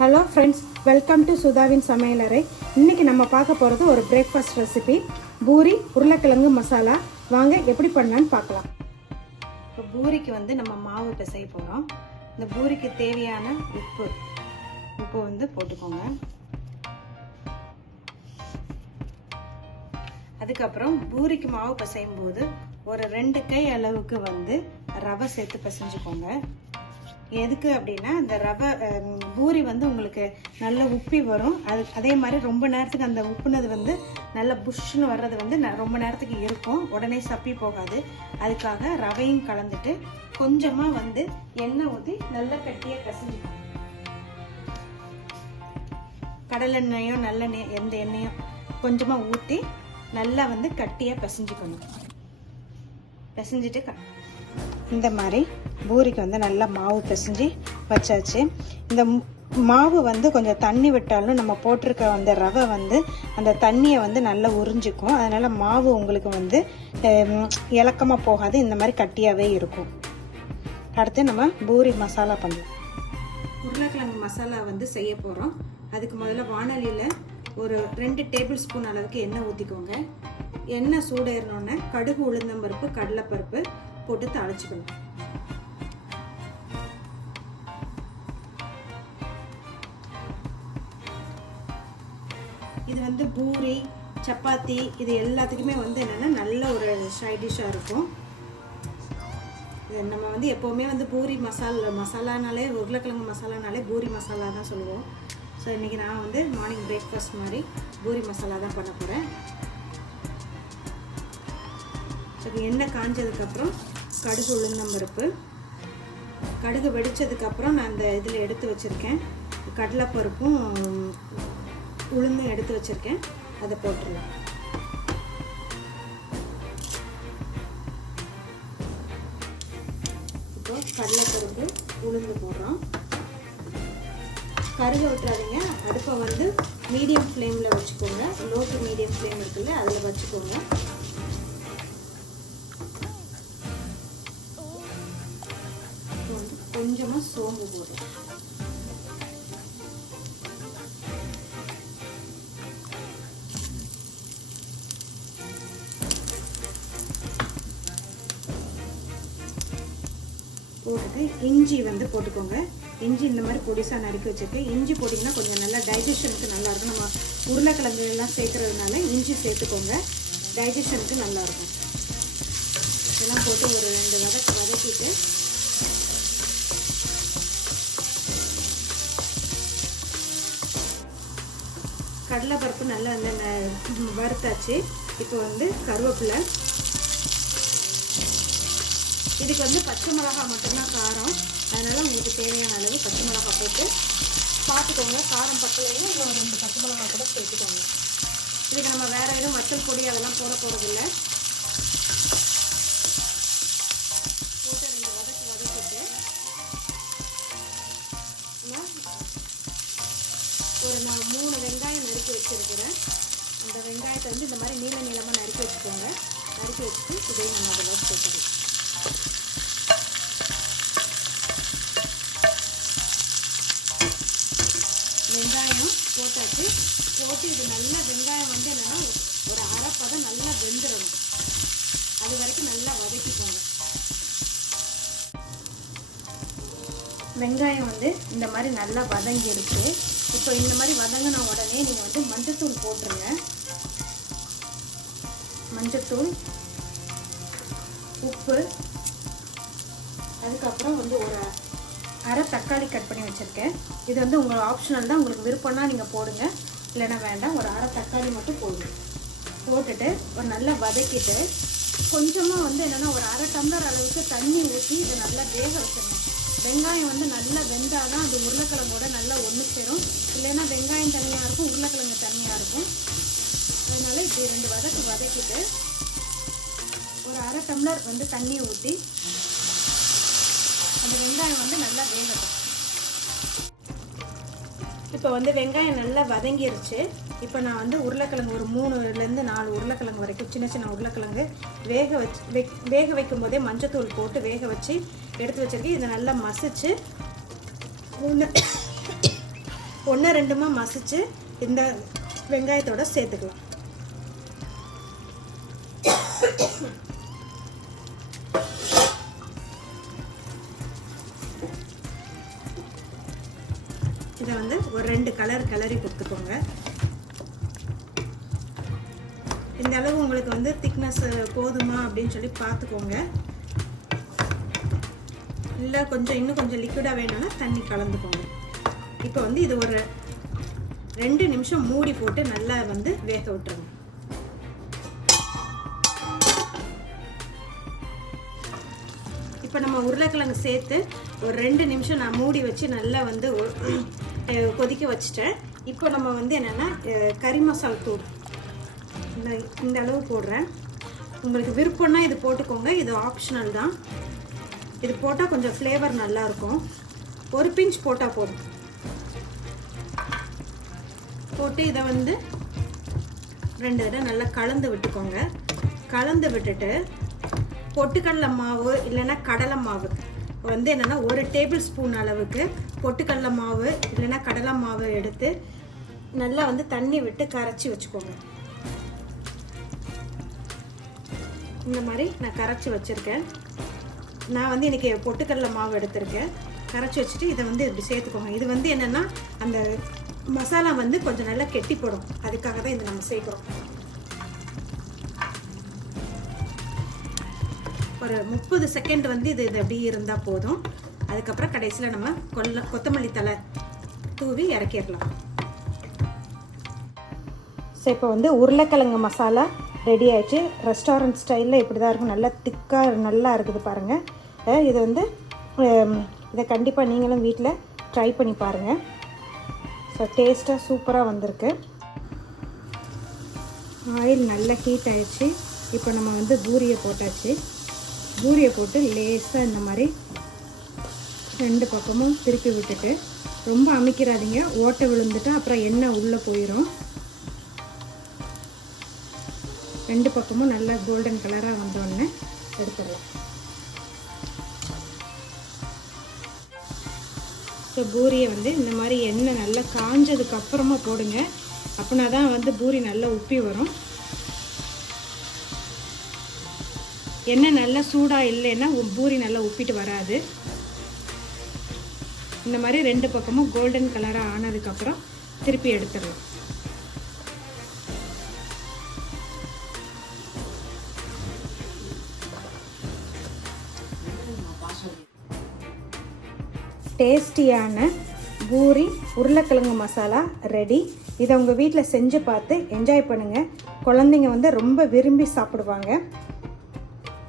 Hello friends, welcome to சுதாவின் சமையலறை. இன்றைக்கி நம்ம பார்க்க போகிறது ஒரு பிரேக்ஃபாஸ்ட் ரெசிபி, பூரி உருளைக்கிழங்கு மசாலா. வாங்க எப்படி பண்ணலான்னு பார்க்கலாம். இப்போ பூரிக்கு நம்ம மாவு பிசைய போகிறோம். இந்த பூரிக்கு தேவையான உப்பு போட்டுக்கோங்க. அதுக்கப்புறம் பூரிக்கு மாவு பிசையும் போது ஒரு 2 கை அளவுக்கு ரவை சேர்த்து பிசைஞ்சுக்கோங்க. எதுக்கு அப்படின்னா இந்த ரவை பூரி உங்களுக்கு நல்ல உப்பி வரும். அதே மாதிரி ரொம்ப நேரத்துக்கு அந்த உப்புனது நல்ல புஷ்ஷுன்னு வர்றது ரொம்ப நேரத்துக்கு இருக்கும், உடனே சப்பி போகாது. அதுக்காக ரவையும் கலந்துட்டு கொஞ்சமாக எண்ணெய் ஊற்றி நல்லா கட்டியாக பிசைஞ்சுக்கணும். கடலெண்ணெயோ நல்லெண்ணெய் எந்த எண்ணெயோ கொஞ்சமாக ஊற்றி நல்லா கட்டியாக பிசைஞ்சுக்கணும். பிசைஞ்சிட்டு இந்த மாதிரி பூரிக்கு நல்லா மாவு பிசைஞ்சு வச்சாச்சு. இந்த மாவு கொஞ்சம் தண்ணி விட்டாலும் நம்ம போட்டிருக்க அந்த ரவை அந்த தண்ணியை நல்லா உறிஞ்சிக்கும். அதனால மாவு உங்களுக்கு இலக்கமாக போகாது, இந்த மாதிரி கட்டியாகவே இருக்கும். அடுத்து நம்ம பூரி மசாலா பண்ணலாம். உருளைக்கிழங்கு மசாலா செய்ய போகிறோம். அதுக்கு முதல்ல வானலியில் ஒரு 2 டேபிள் ஸ்பூன் அளவுக்கு எண்ணெய் ஊற்றிக்கோங்க. எண்ணெய் சூடேறினோடனே கடுகு, உளுந்தம்பருப்பு, கடலைப்பருப்பு போட்டு தாளிச்சுக்கணும். இது பூரி, சப்பாத்தி இது எல்லாத்துக்குமே என்னென்னா நல்ல ஒரு சைட் டிஷ்ஷாக இருக்கும். இது நம்ம எப்போவுமே பூரி மசாலானாலே உருளைக்கிழங்கு மசாலானாலே பூரி மசாலா தான் சொல்லுவோம். ஸோ இன்றைக்கி நான் மார்னிங் பிரேக்ஃபாஸ்ட் மாதிரி பூரி மசாலா தான் பண்ண போகிறேன். ஸோ எண்ணெய் காஞ்சதுக்கப்புறம் கடுகு, உளுந்தம்பருப்பு, கடுகு வெடித்ததுக்கப்புறம் நான் அந்த இதில் எடுத்து வச்சுருக்கேன் கடலைப்பருப்பும் உளுந்தும் எடுத்து வச்சுருக்கேன், அதை போட்டுடலாம். இப்போ கடலைப்பருப்பு உளுந்து போடுறோம். கருக விட்டுறாதீங்க. அடுப்பை மீடியம் ஃப்ளேமில் வச்சுக்கோங்க. லோ டு மீடியம் ஃப்ளேம் இருக்குல்ல, அதில் வச்சுக்கோங்க. கொஞ்சமாக சோம்பு போடுறோம். போட்டுட்டு இஞ்சி போட்டுக்கோங்க. இஞ்சி இந்த மாதிரி பொடிசாக நறுக்கி வச்சுருக்கேன். இஞ்சி போட்டிங்கன்னா கொஞ்சம் நல்லா டைஜஷனுக்கு நல்லாயிருக்கும். நம்ம உருளைக்கிழங்கு எல்லாம் சேர்க்கறதுனால இஞ்சி சேர்த்துக்கோங்க, டைஜஷனுக்கு நல்லாயிருக்கும். இதெல்லாம் போட்டு ஒரு 2 வதக்கிட்டு கடலைப்பருப்பு நல்லா வறுத்தாச்சு. இப்போ கருவேப்பிலை, இதுக்கு பச்சை மிளகா மட்டும்தான் காரம். அதனால் உங்களுக்கு தேவையான அளவு பச்சை மிளகா போட்டு பார்த்துக்கோங்க. காரம் பக்கலையும் இன்னும் 2 பச்சை மிளகா கூட சேர்த்துக்கோங்க. இதுக்கு நம்ம வேறு எதுவும் மத்தல் பொடி அதெல்லாம் போட போகிறதில்ல. போட்டு 2 வதக்கிட்டு நான் 3 வெங்காயம் நறுக்கி வச்சுருக்கிறேன். அந்த வெங்காயத்தை இந்த மாதிரி நீளமாக நறுக்கி வச்சுக்கோங்க. நறுக்கி வச்சுட்டு இதையும் நம்ம அதில் சேர்த்துக்கணும். வெங்காயம் போட்டாச்சு. போட்டு இது நல்லா வெங்காயம் என்னென்னா ஒரு அரைப்பதம் நல்லா வெந்துடணும். அது வரைக்கும் நல்லா வதக்கிக்கோங்க. வெங்காயம் இந்த மாதிரி நல்லா வதங்கிடுச்சு. இப்போ இந்த மாதிரி வதங்கின உடனே நீங்கள் மஞ்சத்தூள் போட்டுருங்க. மஞ்சத்தூள், உப்பு, அதுக்கப்புறம் ஒரு அரை தக்காளி கட் பண்ணி வச்சுருக்கேன். இது உங்கள் ஆப்ஷனல் தான், உங்களுக்கு விருப்பம்னா நீங்கள் போடுங்க, இல்லைன்னா வேண்டாம். ஒரு அரை தக்காளி மட்டும் போடுங்க. போட்டுட்டு ஒரு நல்லா வதக்கிட்டு கொஞ்சமாக என்னென்னா ஒரு அரை டம்ளர் அளவுக்கு தண்ணி ஊற்றி இதை நல்லா வேக வச்சிடணும். வெங்காயம் நல்லா வெந்தால் தான் அது உருளைக்கிழங்கோட நல்லா ஒன்று சேரும். இல்லைன்னா வெங்காயம் தனியாக இருக்கும், உருளைக்கிழங்கு தனியாக இருக்கும். அதனால் இப்படி 2 வதக்கிட்டு ஒரு அரை டம்ளர் தண்ணியை ஊற்றி அந்த வெங்காயம் நல்லா வேகட்டும். இப்போ வெங்காயம் நல்லா வதங்கிருச்சு. இப்போ நான் உருளைக்கிழங்கு ஒரு 3லேருந்து 4 உருளைக்கிழங்கு வரைக்கும் சின்ன சின்ன உருளைக்கிழங்கு வேக வைக்கும் போதே மஞ்சத்தூள் போட்டு வேக வச்சு எடுத்து வச்சிருக்கேன். இதை நல்லா மசிச்சு ஒன்று ரெண்டுமா மசிச்சு இந்த வெங்காயத்தோட சேர்த்துக்கலாம். இதை வந்து ஒரு 2 கலர் கிளறி கொடுத்துக்கோங்க. இந்த அளவு உங்களுக்கு வந்து திக்னஸ் போதுமா அப்படின்னு சொல்லி பார்த்துக்கோங்க. இல்லை இன்னும் கொஞ்சம் லிக்விடாக வேணும்னா தண்ணி கலந்துக்கோங்க. இப்போ வந்து இது ஒரு 2 நிமிஷம் மூடி போட்டு நல்லா வந்து வேக விட்டுருங்க. இப்போ நம்ம உருளைக்கிழங்கு சேர்த்து ஒரு 2 நிமிஷம் நான் மூடி வச்சு நல்லா வந்து கொதிக்க வச்சுட்டேன். இப்போ நம்ம வந்து என்னென்னா கறி மசாலா தூள் இந்த அளவு போடுறேன். உங்களுக்கு விருப்பம்னா இது போட்டுக்கோங்க, இது ஆப்ஷனல் தான். இது போட்டால் கொஞ்சம் ஃப்ளேவர் நல்லாயிருக்கும். ஒரு பிஞ்ச் போட்டால் போதும். போட்டு இதை வந்து 2 தடவை நல்லா கலந்து விட்டுக்கோங்க. கலந்து விட்டுட்டு பொட்டுக்கடலை மாவு இல்லைன்னா கடலை மாவு வந்து என்னென்னா 1 டேபிள் ஸ்பூன் அளவுக்கு பொட்டுக்கடலை மாவு இல்லைன்னா கடலை மாவு எடுத்து நல்லா வந்து தண்ணி விட்டு கரைச்சி வச்சுக்கோங்க. இந்த மாதிரி நான் கரைச்சி வச்சுருக்கேன். நான் வந்து இன்றைக்கி பொட்டுக்கடலை மாவு எடுத்திருக்கேன். கரைச்சி வச்சுட்டு இதை வந்து இப்படி சேர்த்துக்கோங்க. இது வந்து என்னென்னா அந்த மசாலா வந்து கொஞ்சம் நல்லா கெட்டிப்படும், அதுக்காக தான் இதை நம்ம சேர்க்குறோம். ஒரு 30 செகண்ட் வந்து இது அப்படியே இருந்தால் போதும். அதுக்கப்புறம் கடைசியில் நம்ம கொத்தமல்லி தழை தூவி இறக்கிடலாம். ஸோ இப்போ வந்து உருளைக்கிழங்கு மசாலா ரெடி ஆயிடுச்சு. ரெஸ்டாரண்ட் ஸ்டைலில் இப்படி தான் இருக்கும். நல்லா திக்காக நல்லா இருக்குது பாருங்கள். இது வந்து இதை கண்டிப்பாக நீங்களும் வீட்டில் ட்ரை பண்ணி பாருங்கள். ஸோ டேஸ்ட்டாக சூப்பராக வந்திருக்கு. ஆயில் நல்லா ஹீட் ஆயிடுச்சு. இப்போ நம்ம வந்து பூரியை போட்டாச்சு. பூரியை போட்டு லேசாக இந்த மாதிரி 2 பக்கமும் திருப்பி விட்டுட்டு, ரொம்ப அமுக்கிறாதீங்க, ஓட்டை விழுந்துட்டு அப்புறம் எண்ணெய் உள்ளே போயிடும். 2 பக்கமும் நல்லா கோல்டன் கலராக வந்தோடனே எடுத்துடலாம். ஸோ பூரியை வந்து இந்த மாதிரி எண்ணெய் நல்லா காஞ்சதுக்கு அப்புறமா போடுங்க. அப்படின்னா தான் வந்து பூரி நல்லா உப்பி வரும். எண்ணெய் நல்லா சூடாக இல்லைன்னா பூரி நல்லா உப்பிட்டு வராது. இந்த மாதிரி 2 பக்கமும் கோல்டன் கலராக ஆனதுக்கப்புறம் திருப்பி எடுத்துடலாம். டேஸ்டியான பூரி உருளைக்கிழங்கு மசாலா ரெடி. இதை உங்கள் வீட்டில் செஞ்சு பார்த்து என்ஜாய் பண்ணுங்கள். குழந்தைங்க வந்து ரொம்ப விரும்பி சாப்பிடுவாங்க.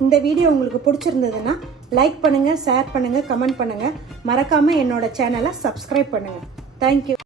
இந்த வீடியோ உங்களுக்கு பிடிச்சிருந்ததுன்னா லைக் பண்ணுங்கள், ஷேர் பண்ணுங்கள், கமெண்ட் பண்ணுங்கள். மறக்காமல் என்னோட சேனலை சப்ஸ்கிரைப் பண்ணுங்கள். தேங்க்யூ.